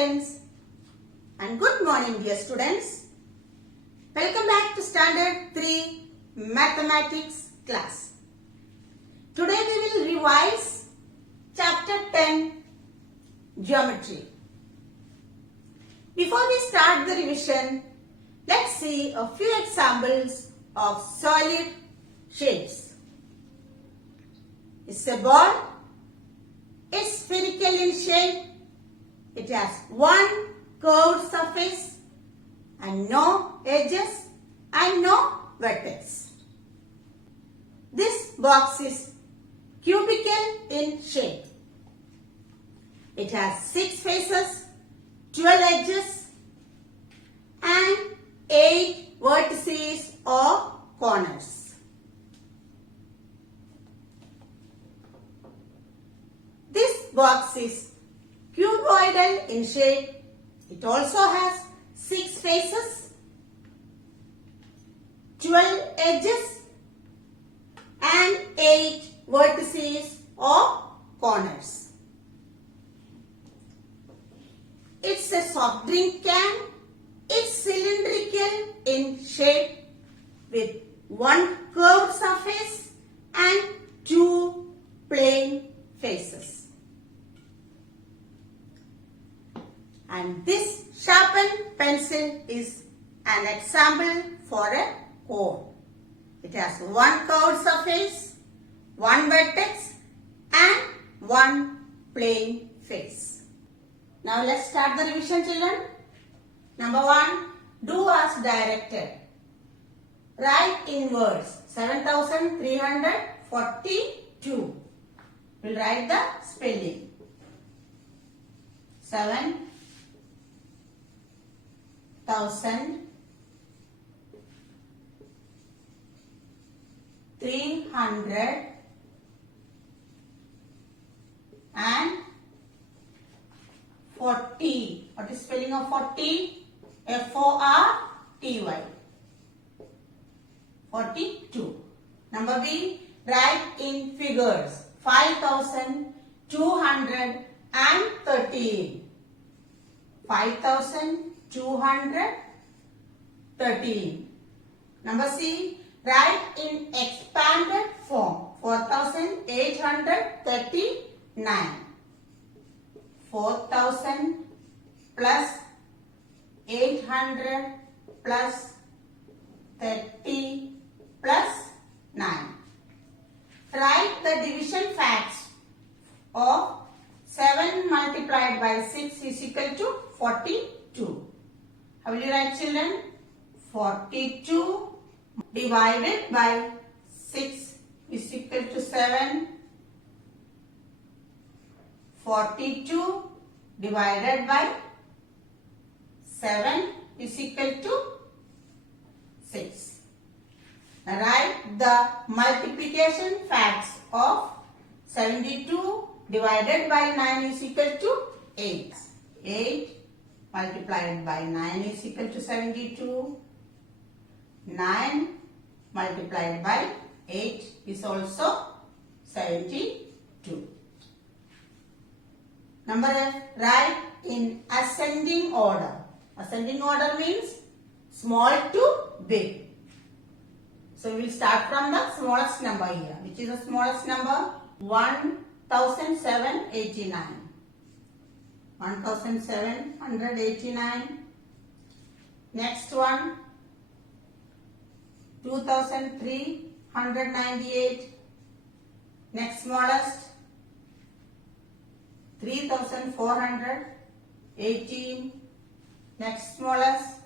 parents, and good morning dear students. Welcome back to Standard 3 Mathematics class. Today we will revise Chapter 10 Geometry. Before we start the revision, let's see a few examples of solid shapes. It's a ball. It's spherical in shape. It has one curved surface and no edges and no vertex. This box is cubical in shape. It has 6 faces, 12 edges and 8 vertices or corners. This box is cuboidal in shape. It also has 6 faces, 12 edges and 8 vertices or corners. It's a soft drink can. It's cylindrical in shape with one curved surface and 2 plain faces. And this sharpened pencil is an example for a cone. It has one curved surface, one vertex and one plain face. Now let's start the revision, children. Number 1, do as directed. Write in words 7342. We'll write the spelling. 7,340. What is spelling of 40? F-O-R-T-Y. 42. Number B, write in figures 5,213. 5,213. Number C, write in expanded form 4,839. 4,000 plus 800 plus 30 plus 9. Write the division facts of 7 multiplied by 6 is equal to 42. How will you write, children? 42 divided by 6 is equal to 7. 42 divided by 7 is equal to 6. Now write the multiplication facts of 72 divided by 9 is equal to 8. 8 multiplied by 9 is equal to 72. 9 multiplied by 8 is also 72. Number F, write in ascending order. Ascending order means small to big. So we will start from the smallest number here. Which is the smallest number? 1,789. 1,789. Next one, 2,398. Next smallest, 3,418. Next smallest,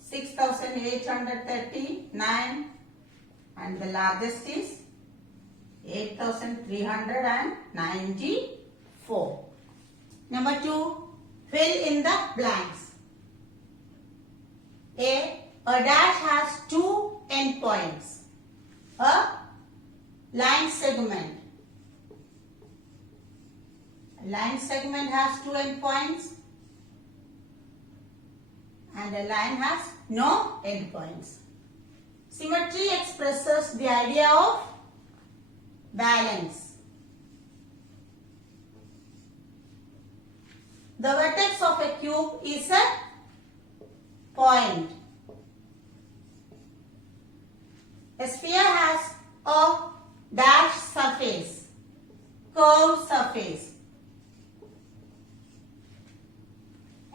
6,839. And the largest is 8,394. Number 2, fill in the blanks. A dash has 2 endpoints. A line segment. A line segment has 2 endpoints. And a line has no endpoints. Symmetry expresses the idea of balance. The vertex of a cube is a point. A sphere has a dashed surface, curved surface.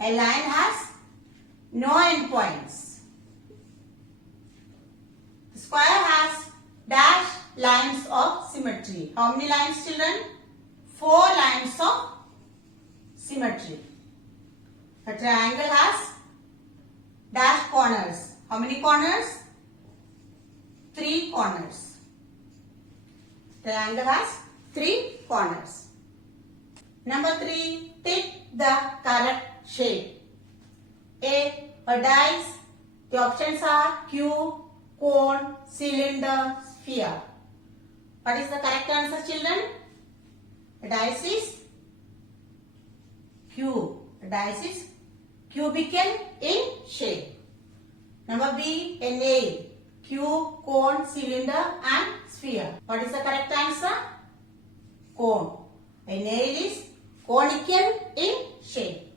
A line has no endpoints. The square has dashed lines of symmetry. How many lines, children? 4 lines of symmetry. A triangle has dashed corners. How many corners? 3 corners. Triangle has 3 corners. Number 3, tick the correct shape. A dice. The options are cube, cone, cylinder, sphere. What is the correct answer, children? A dice is cube. A dice is cubical in shape. Number B, a nail. Cube, cone, cylinder and sphere. What is the correct answer? Cone. A nail is conical in shape.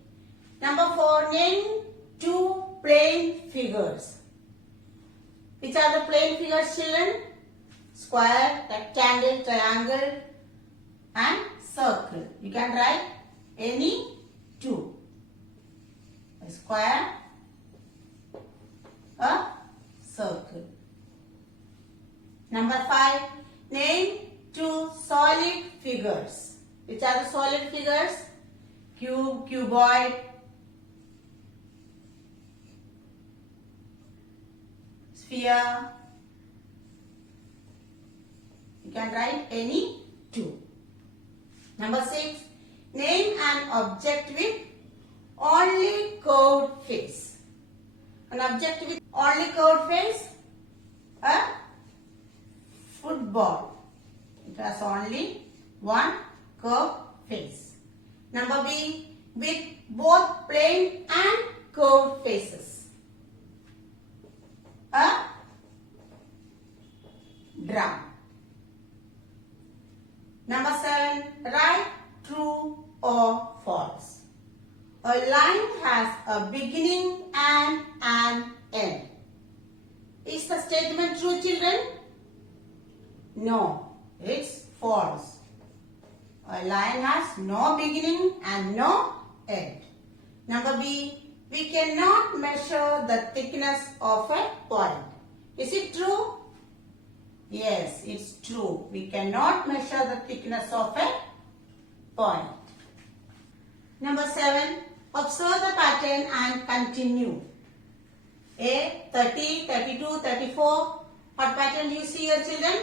Number 4, name 2 plane figures. Which are the plane figures, children? Square, rectangle, triangle and circle. You can write any 2. A square, a circle. Number 5, name 2 solid figures. Which are the solid figures? Cube, cuboid, sphere. You can write any 2. Number 6, name an object with only curved face. An object with only curved face? A football. It has only one curved face. Number B, with both plain and curved faces. A drum. Number 7, write true or false. A line has a beginning and an end. Is the statement true, children? No, it's false. A line has no beginning and no end. Number B, we cannot measure the thickness of a point. Is it true? Yes, it's true. We cannot measure the thickness of a point. Number 7, observe the pattern and continue. A, 30, 32, 34. What pattern do you see here, children?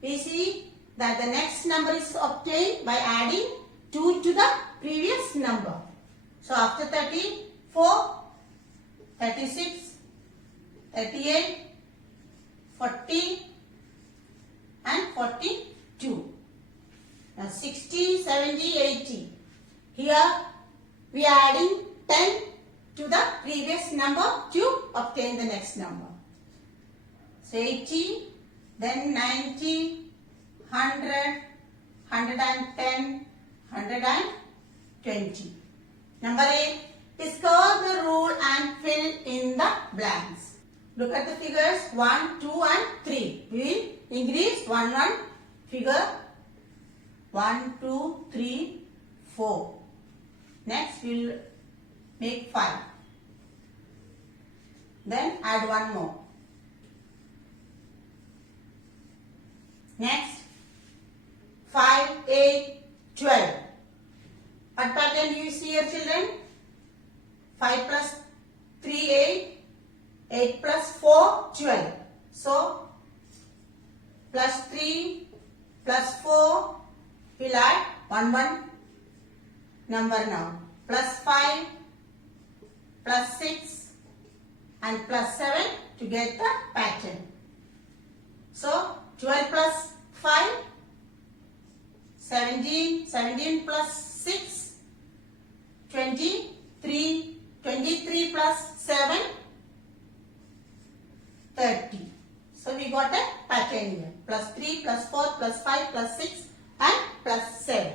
We see that the next number is obtained by adding 2 to the previous number. So after 34, 36, 38, 40 and 42. Now 60, 70, 80. Here we are adding 10 to the previous number to obtain the next number. So 80, then 90, 100, 110, 120. Number 8, discover the rule and fill in the blanks. Look at the figures 1, 2 and 3. We will increase 1, 1 figure 1, 2, 3, 4. Next we will make 5. Then add 1 more. Next 5, 8, 12. What pattern do you see here, children? 5 plus 3, 8. 8 plus 4, 12. So plus 3 plus 4 will add 1 number now. Plus 5 plus 6 and plus 7 to get the pattern. So 12 plus 5, 17, 17 plus 6, 23, 23 plus 7, 30. So we got a pattern here. Plus 3, plus 4, plus 5, plus 6 and plus 7.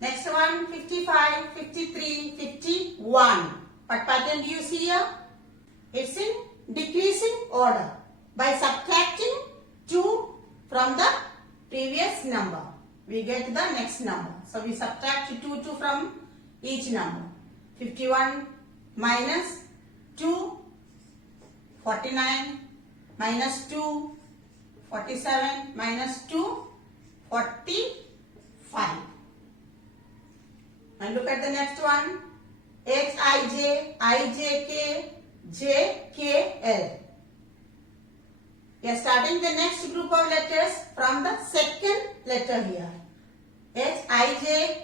Next one. 51, 55, 53, 51. What pattern do you see here? It's in decreasing order by subtracting 2 from the previous number. We get the next number. So we subtract 2 from each number. 51 minus 2, 49 minus 2, 47 minus 2, 45. And look at the next one. Hij, Ijk, JKL. We are starting the next group of letters from the second letter here. Hij, Ijk,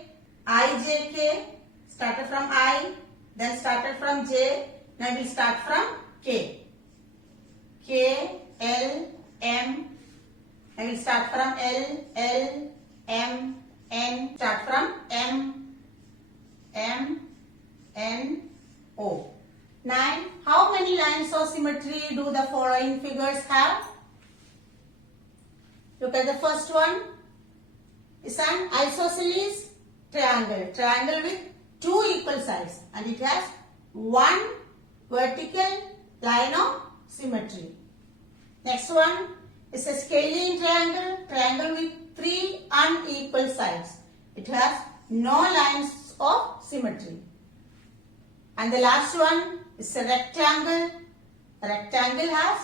started from I, then started from J, now we will start from K. K, L, M, I will start from L, M, N, start from M, N, O. 9. How many lines of symmetry do the following figures have? Look at the first one. It's an isosceles triangle. Triangle with 2 equal sides. And it has 1 vertical line of symmetry. Next one is a scalene triangle. Triangle with 3 unequal sides. It has no lines of symmetry. And the last one is a rectangle. A rectangle has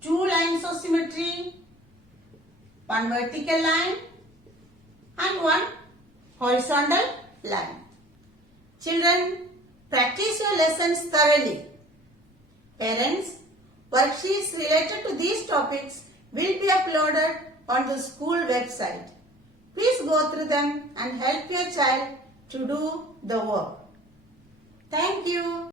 2 lines of symmetry, 1 vertical line and 1 horizontal line. Children, practice your lessons thoroughly. Parents, worksheets related to these topics will be uploaded on the school website. Please go through them and help your child to do the work. Thank you.